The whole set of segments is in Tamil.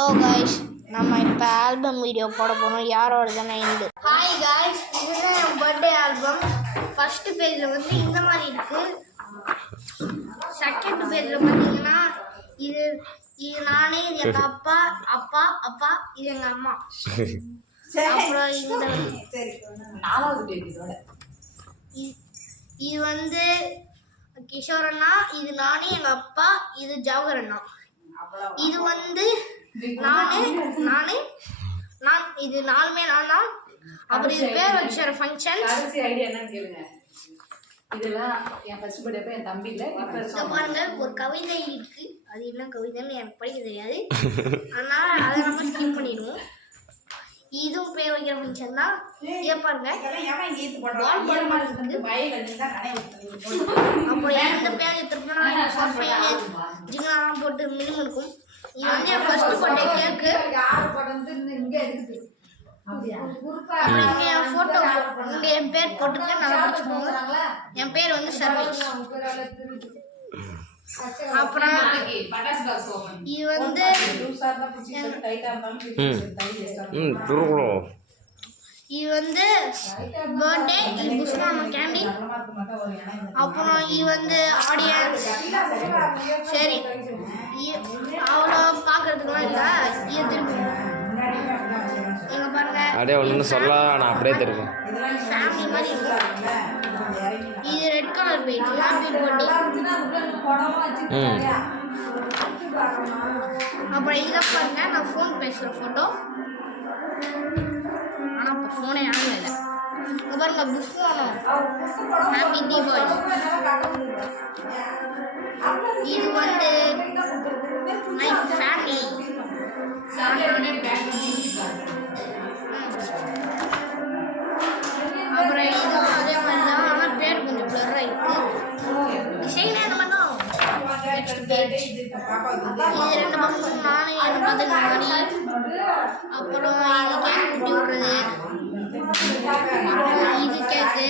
ஹலோ காய்ஸ், நம்ம இப்போ ஆல்பம் வீடியோ போட போகிறோம். யாரோடதுன்னா இந்த ஹாய் காய்ஸ், இதுதான் என் பர்த்டே ஆல்பம். ஃபர்ஸ்ட் பேஜில் வந்து இந்த மாதிரி இருக்கு. செகண்ட் பேஜில் பார்த்தீங்கன்னா இது இது நானே, இது எங்கள் அப்பா அப்பா அப்பா இது எங்கள் அம்மா. அப்புறம் இந்த இது வந்து கிஷோர் அண்ணா, இது நானே எங்கள் அப்பா, இது ஜவஹர் அண்ணா. இது வந்து நான் இது நாலுமே நான் தான். அப்புறம் இது பேர் வச்ச ஃபங்க்ஷன் ஐடியா என்னன்னு கேளுங்க. இதெல்லாம் என் ஃபர்ஸ்ட் பர்த்டே என் தம்பி இல்ல இப்ப பாருங்க, ஒரு கவிதை இருக்கு. அது என்ன கவிதைன்னு எனக்கு படிக்க தெரியாது, அதனால அதை நம்ம ஸ்கிப் பண்ணிடுவோம். இதுவும் பேர் வைக்கிற ஃபங்க்ஷன் தான். பாருங்க, அப்புறம் எந்த பேர் திருப்பினா ஜிங்கெல்லாம் போட்டு மினிமம் இருக்கும். இது வந்து என் ஃபர்ஸ்ட் பர்த்டே கேக்கு. என் போட்டோ இங்க என் பேர் போட்டுக்க நல்லா பிடிச்சிக்கோங்க. என் பேர் வந்து சர்வேஷ். அப்புறம் இது வந்து இது வந்து பர்த்டே, இது புஷ்வாமா கேண்டி. அப்புறம் இது வந்து ஆடியன்ஸ். சரி, அவ்வளோ பார்க்கறதுக்குலாம் இல்லை. இது திரும்பி எங்க பாருங்க, அப்படியே ஒன்று சொல்ல நான் அப்படியே தெரியும். ஃபேமிலி மாதிரி இருக்கு. இது red colour page, happy birthday. அப்புறம் இதில் பாருங்க, நான் ஃபோன் பேசுகிற ஃபோட்டோ. ஆனால் இப்போ ஃபோனே ஆகல. இங்கே பாருங்க, புஷ்வானம் ஹாப்பி தீபாவளி. இது வந்து மை ஃபேமிலி. அப்புறம் இதுவும் அதே மாதிரி தான், ஆனால் பேர் கொஞ்சம் பிளர்ராக இருக்கு. டிசைனே அந்த மாதிரி தான். இது ரெண்டு பக்கம் நானே என்னை பார்த்துக்க மாதிரி. அப்புறம் இது கேக் குட்டி விடுறது, இது கேக்கு.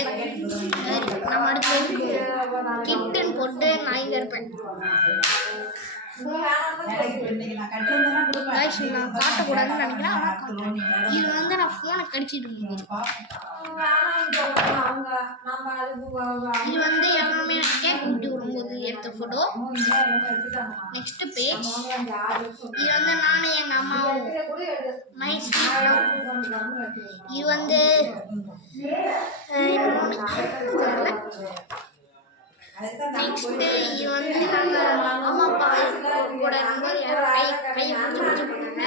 நம்ம அடுத்து கிட்டுன்னு போட்டு நான் இங்கே இருப்பேன். நான் காட்டக்கூடாதுன்னு நினைக்கிறேன், ஆனால் காட்டுறேன். இது வந்து நான் ஃபோனை கடிச்சிட்டு இருந்தேன். இது வந்து எப்பவுமே நான் கேக் ஊட்டி விடும்போது எடுத்த ஃபோட்டோ. நெக்ஸ்ட் பேஜ், இது வந்து நானும் எங்கள் அம்மாவும் மை ஸ்வீட் லவ். இது வந்து நெக்ஸ்ட் இது வந்து நாங்கள் அம்மா அப்பா கூட கையை பிடிச்சி பிடிச்சி போனாங்க.